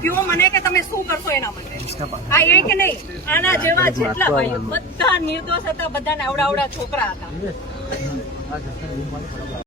કયો મને કે તમે શું કરશો એના માટે આ એક નહીં આના જેવા જેટલા ભાઈઓ બધા નિર્દોષ હતા બધા નાવડા આવડા છોકરા હતા